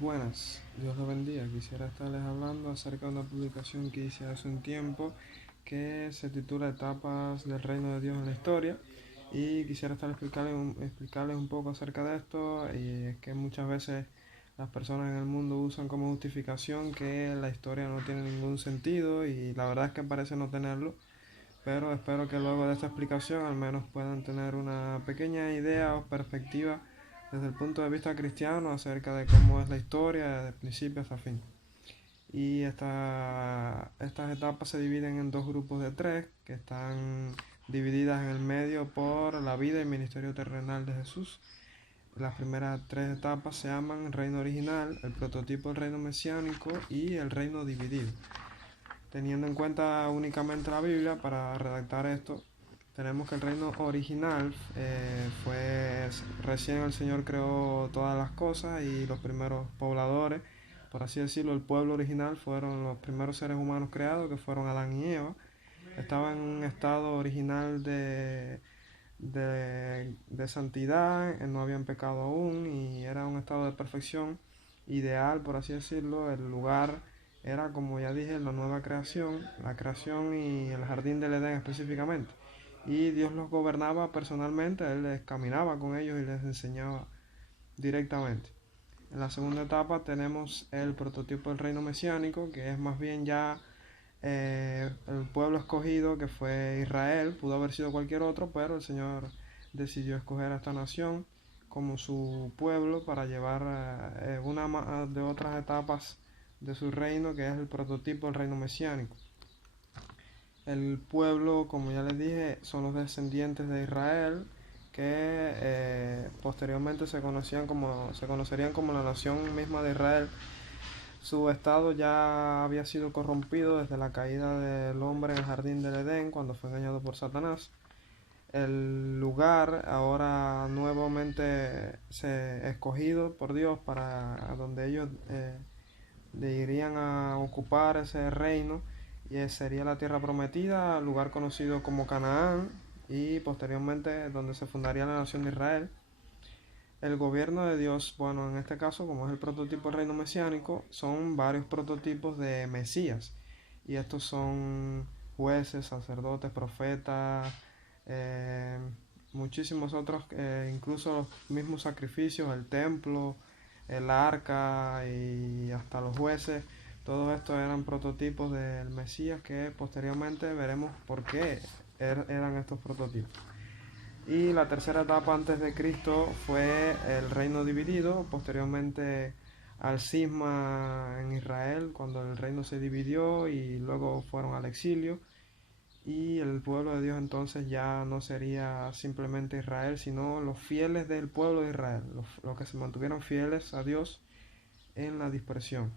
Buenas, Dios los bendiga. Quisiera estarles hablando acerca de una publicación que hice hace un tiempo que se titula Etapas del Reino de Dios en la Historia, y quisiera estar explicarles un poco acerca de esto. Y es que muchas veces las personas en el mundo usan como justificación que la historia no tiene ningún sentido, y la verdad es que parece no tenerlo, pero espero que luego de esta explicación al menos puedan tener una pequeña idea o perspectiva desde el punto de vista cristiano acerca de cómo es la historia de principio hasta fin. Y estas etapas se dividen en dos grupos de tres que están divididas en el medio por la vida y ministerio terrenal de Jesús. Las primeras tres etapas se llaman reino original, el prototipo del reino mesiánico y el reino dividido. Teniendo en cuenta únicamente la Biblia para redactar esto, tenemos que el reino original fue recién el Señor creó todas las cosas, y los primeros pobladores, por así decirlo, el pueblo original fueron los primeros seres humanos creados, que fueron Adán y Eva. Estaban en un estado original de santidad, no habían pecado aún, y era un estado de perfección ideal, por así decirlo. El lugar era, como ya dije, la nueva creación, la creación y el jardín del Edén específicamente. Y Dios los gobernaba personalmente, Él les caminaba con ellos y les enseñaba directamente. En la segunda etapa tenemos el prototipo del reino mesiánico, que es más bien ya el pueblo escogido, que fue Israel. Pudo haber sido cualquier otro, pero el Señor decidió escoger a esta nación como su pueblo para llevar una de otras etapas de su reino, que es el prototipo del reino mesiánico. El pueblo, como ya les dije, son los descendientes de Israel, que posteriormente se conocerían como la nación misma de Israel. Su estado ya había sido corrompido desde la caída del hombre en el jardín del Edén, cuando fue engañado por Satanás. El lugar ahora nuevamente se escogido por Dios para donde ellos irían a ocupar ese reino, y sería la tierra prometida, lugar conocido como Canaán, y posteriormente donde se fundaría la nación de Israel. El gobierno de Dios, bueno, en este caso, como es el prototipo del reino mesiánico, son varios prototipos de Mesías. Y estos son jueces, sacerdotes, profetas, eh, muchísimos otros, incluso los mismos sacrificios, el templo, el arca y hasta los jueces. Todos estos eran prototipos del Mesías, que posteriormente veremos por qué eran estos prototipos. Y la tercera etapa antes de Cristo fue el reino dividido, posteriormente al cisma en Israel, cuando el reino se dividió y luego fueron al exilio. Y el pueblo de Dios entonces ya no sería simplemente Israel, sino los fieles del pueblo de Israel, los que se mantuvieron fieles a Dios en la dispersión.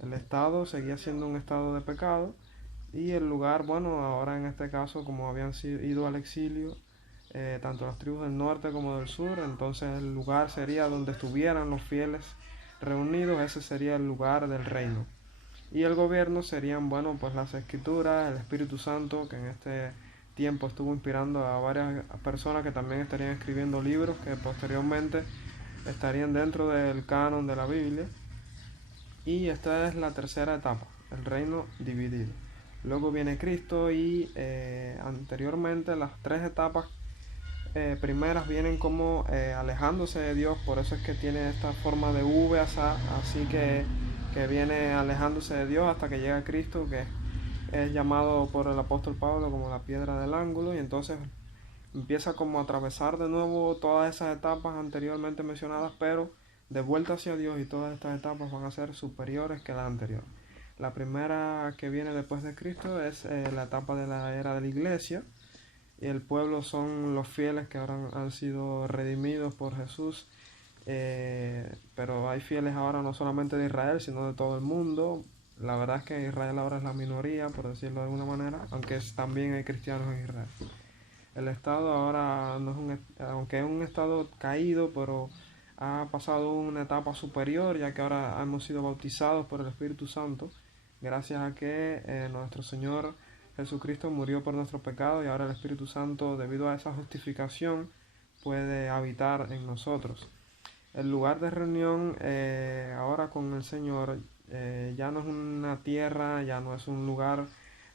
El estado seguía siendo un estado de pecado, y el lugar, bueno, ahora en este caso, como habían ido al exilio, tanto las tribus del norte como del sur, entonces el lugar sería donde estuvieran los fieles reunidos. Ese sería el lugar del reino. Y el gobierno serían, bueno, pues las escrituras, el Espíritu Santo, que en este tiempo estuvo inspirando a varias personas que también estarían escribiendo libros que posteriormente estarían dentro del canon de la Biblia. Y esta es la tercera etapa, el reino dividido. Luego viene Cristo, y anteriormente las tres etapas primeras vienen como alejándose de Dios. Por eso es que tiene esta forma de V, así que viene alejándose de Dios hasta que llega Cristo, que es llamado por el apóstol Pablo como la piedra del ángulo. Y entonces empieza como a atravesar de nuevo todas esas etapas anteriormente mencionadas, pero de vuelta hacia Dios, y todas estas etapas van a ser superiores que la anterior. La primera, que viene después de Cristo, es la etapa de la era de la iglesia, y el pueblo son los fieles que ahora han sido redimidos por Jesús. Pero hay fieles ahora no solamente de Israel, sino de todo el mundo. La verdad es que Israel ahora es la minoría, por decirlo de alguna manera, aunque también hay cristianos en Israel. El estado ahora no es aunque es un estado caído, pero ha pasado una etapa superior, ya que ahora hemos sido bautizados por el Espíritu Santo, gracias a que nuestro Señor Jesucristo murió por nuestros pecados, y ahora el Espíritu Santo, debido a esa justificación, puede habitar en nosotros. El lugar de reunión ahora con el Señor ya no es una tierra, ya no es un lugar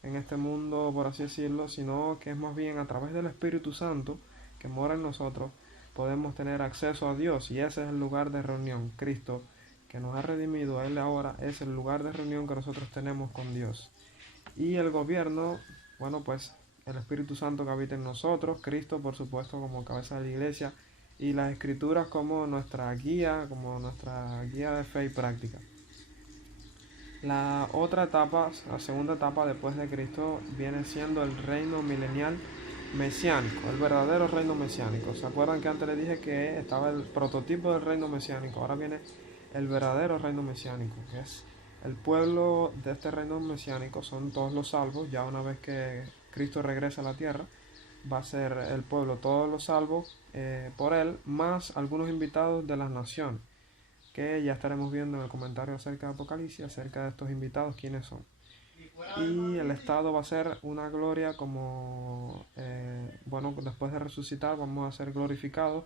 en este mundo, por así decirlo, sino que es más bien a través del Espíritu Santo que mora en nosotros, podemos tener acceso a Dios y ese es el lugar de reunión. Cristo, que nos ha redimido, Él ahora es el lugar de reunión que nosotros tenemos con Dios. Y el gobierno, bueno, pues el Espíritu Santo que habita en nosotros, Cristo, por supuesto, como cabeza de la iglesia, y las Escrituras como nuestra guía de fe y práctica. La otra etapa, la segunda etapa después de Cristo, viene siendo el reino milenial mesiánico, el verdadero reino mesiánico. ¿Se acuerdan que antes les dije que estaba el prototipo del reino mesiánico? Ahora viene el verdadero reino mesiánico, que es el pueblo de este reino mesiánico, son todos los salvos, ya una vez que Cristo regresa a la tierra, va a ser el pueblo, todos los salvos por él, más algunos invitados de las naciones que ya estaremos viendo en el comentario acerca de Apocalipsis, acerca de estos invitados, quiénes son. Y el estado va a ser una gloria como, bueno, después de resucitar vamos a ser glorificados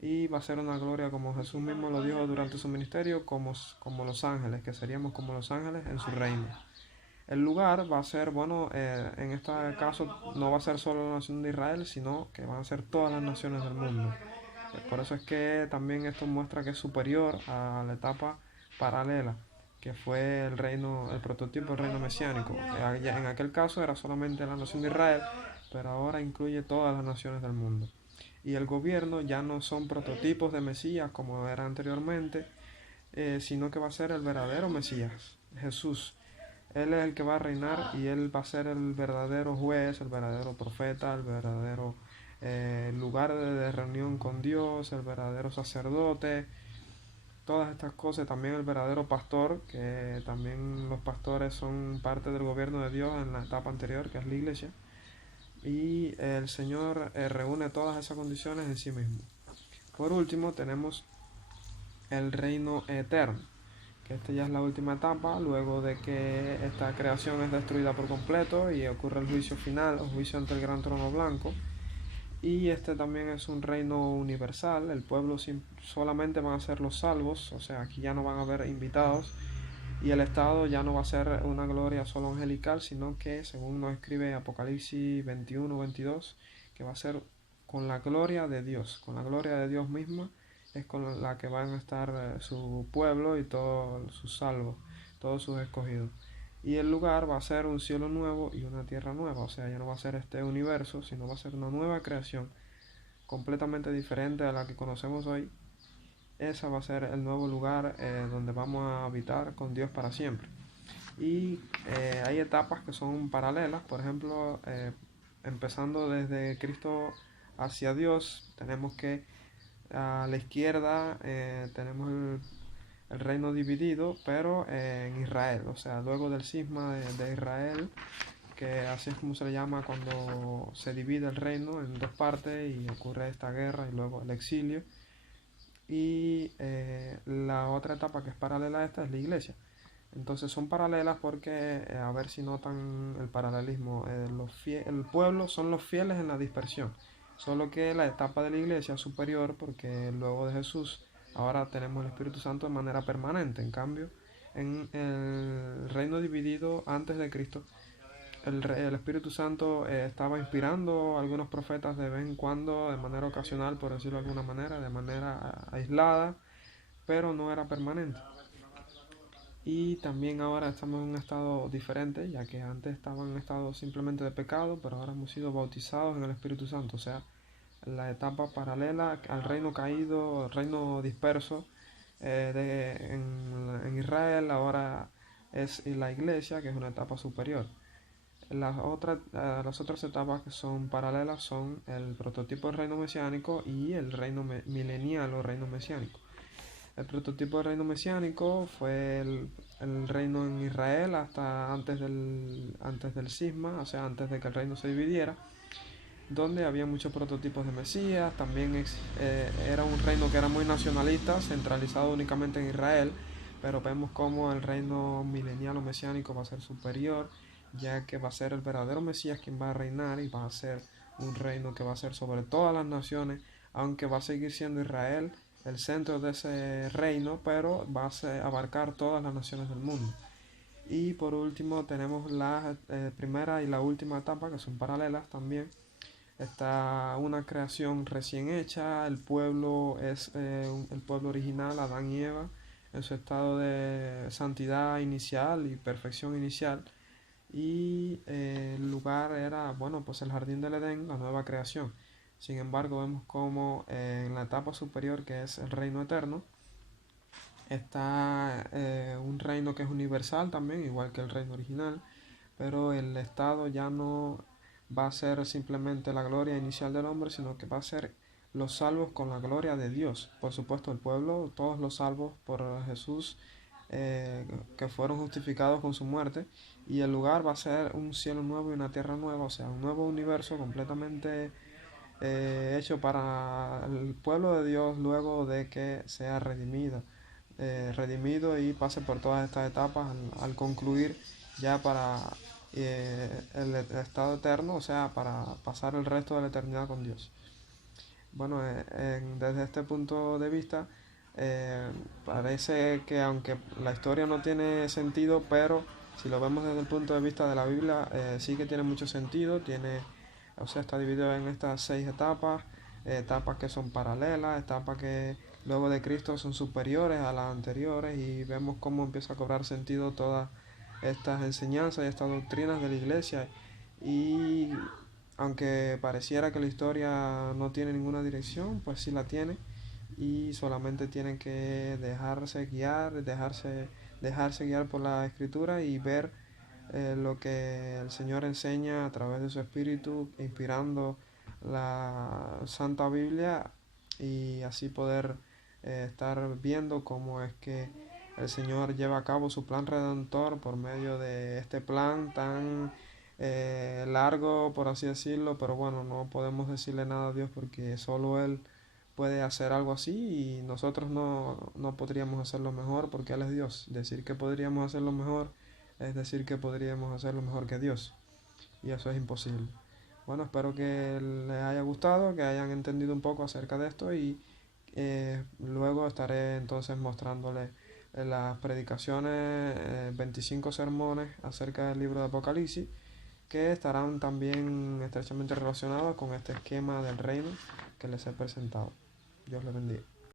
y va a ser una gloria como Jesús mismo lo dijo durante su ministerio, como los ángeles, que seríamos como los ángeles en su reino. El lugar va a ser, bueno, en este caso no va a ser solo la nación de Israel, sino que van a ser todas las naciones del mundo. Por eso es que también esto muestra que es superior a la etapa paralela, que fue el reino, el prototipo del reino mesiánico. En aquel caso era solamente la nación de Israel, pero ahora incluye todas las naciones del mundo. Y el gobierno ya no son prototipos de Mesías como era anteriormente, sino que va a ser el verdadero Mesías, Jesús. Él es el que va a reinar y él va a ser el verdadero juez, el verdadero profeta, el verdadero lugar de reunión con Dios, el verdadero sacerdote, todas estas cosas, también el verdadero pastor, que también los pastores son parte del gobierno de Dios en la etapa anterior, que es la iglesia, y el Señor reúne todas esas condiciones en sí mismo. Por último tenemos el reino eterno, que esta ya es la última etapa, luego de que esta creación es destruida por completo y ocurre el juicio final, el juicio ante el gran trono blanco. Y este también es un reino universal, el pueblo solamente van a ser los salvos, o sea, aquí ya no van a haber invitados, y el Estado ya no va a ser una gloria solo angelical, sino que, según nos escribe Apocalipsis 21-22, que va a ser con la gloria de Dios, con la gloria de Dios misma, es con la que van a estar su pueblo y todos sus salvos, todos sus escogidos. Y el lugar va a ser un cielo nuevo y una tierra nueva, o sea, ya no va a ser este universo, sino va a ser una nueva creación, completamente diferente a la que conocemos hoy. Ese va a ser el nuevo lugar donde vamos a habitar con Dios para siempre. Y hay etapas que son paralelas, por ejemplo, empezando desde Cristo hacia Dios, tenemos que a la izquierda tenemos el reino dividido, pero en Israel, o sea, luego del cisma de Israel, que así es como se le llama cuando se divide el reino en dos partes y ocurre esta guerra y luego el exilio. Y la otra etapa que es paralela a esta es la iglesia. Entonces son paralelas porque, a ver si notan el paralelismo, el pueblo son los fieles en la dispersión, solo que la etapa de la iglesia es superior porque luego de Jesús ahora tenemos el Espíritu Santo de manera permanente. En cambio, en el reino dividido antes de Cristo, el Espíritu Santo estaba inspirando a algunos profetas de vez en cuando, de manera ocasional, por decirlo de alguna manera, de manera aislada, pero no era permanente. Y también ahora estamos en un estado diferente, ya que antes estaban en estado simplemente de pecado, pero ahora hemos sido bautizados en el Espíritu Santo, o sea, la etapa paralela al reino caído, el reino disperso en Israel, ahora es la iglesia, que es una etapa superior. Las otras etapas que son paralelas son el prototipo del reino mesiánico y el reino milenial o reino mesiánico. El prototipo del reino mesiánico fue el reino en Israel hasta antes del cisma, o sea, antes de que el reino se dividiera, donde había muchos prototipos de Mesías. También era un reino que era muy nacionalista, centralizado únicamente en Israel, pero vemos como el reino milenial o mesiánico va a ser superior, ya que va a ser el verdadero Mesías quien va a reinar y va a ser un reino que va a ser sobre todas las naciones, aunque va a seguir siendo Israel el centro de ese reino, pero va a abarcar todas las naciones del mundo. Y por último tenemos la primera y la última etapa, que son paralelas también. Está una creación recién hecha, el pueblo es el pueblo original, Adán y Eva, en su estado de santidad inicial y perfección inicial. Y el lugar era, bueno, pues el jardín del Edén, la nueva creación. Sin embargo, vemos como en la etapa superior, que es el reino eterno, está un reino que es universal también, igual que el reino original, pero el estado ya no va a ser simplemente la gloria inicial del hombre, sino que va a ser los salvos con la gloria de Dios. Por supuesto, el pueblo, todos los salvos por Jesús, que fueron justificados con su muerte, y el lugar va a ser un cielo nuevo y una tierra nueva, o sea, un nuevo universo completamente hecho para el pueblo de Dios luego de que sea redimido y pase por todas estas etapas al concluir ya para el estado eterno, o sea, para pasar el resto de la eternidad con Dios. Bueno, desde este punto de vista, parece que aunque la historia no tiene sentido, pero si lo vemos desde el punto de vista de la Biblia, sí que tiene mucho sentido, o sea, está dividido en estas 6 etapas, etapas que son paralelas, etapas que luego de Cristo son superiores a las anteriores, y vemos cómo empieza a cobrar sentido todas estas enseñanzas y estas doctrinas de la iglesia. Y aunque pareciera que la historia no tiene ninguna dirección, pues sí la tiene, y solamente tiene que dejarse guiar por la escritura y ver lo que el Señor enseña a través de su Espíritu, inspirando la Santa Biblia, y así poder estar viendo cómo es que el Señor lleva a cabo su plan redentor por medio de este plan tan largo, por así decirlo, pero bueno, no podemos decirle nada a Dios porque solo Él puede hacer algo así, y nosotros no podríamos hacerlo mejor porque Él es Dios. Decir que podríamos hacerlo mejor es decir que podríamos hacerlo mejor que Dios, y eso es imposible. Bueno, espero que les haya gustado, que hayan entendido un poco acerca de esto, y luego estaré entonces mostrándoles las predicaciones, 25 sermones acerca del libro de Apocalipsis, que estarán también estrechamente relacionados con este esquema del reino que les he presentado. Dios les bendiga.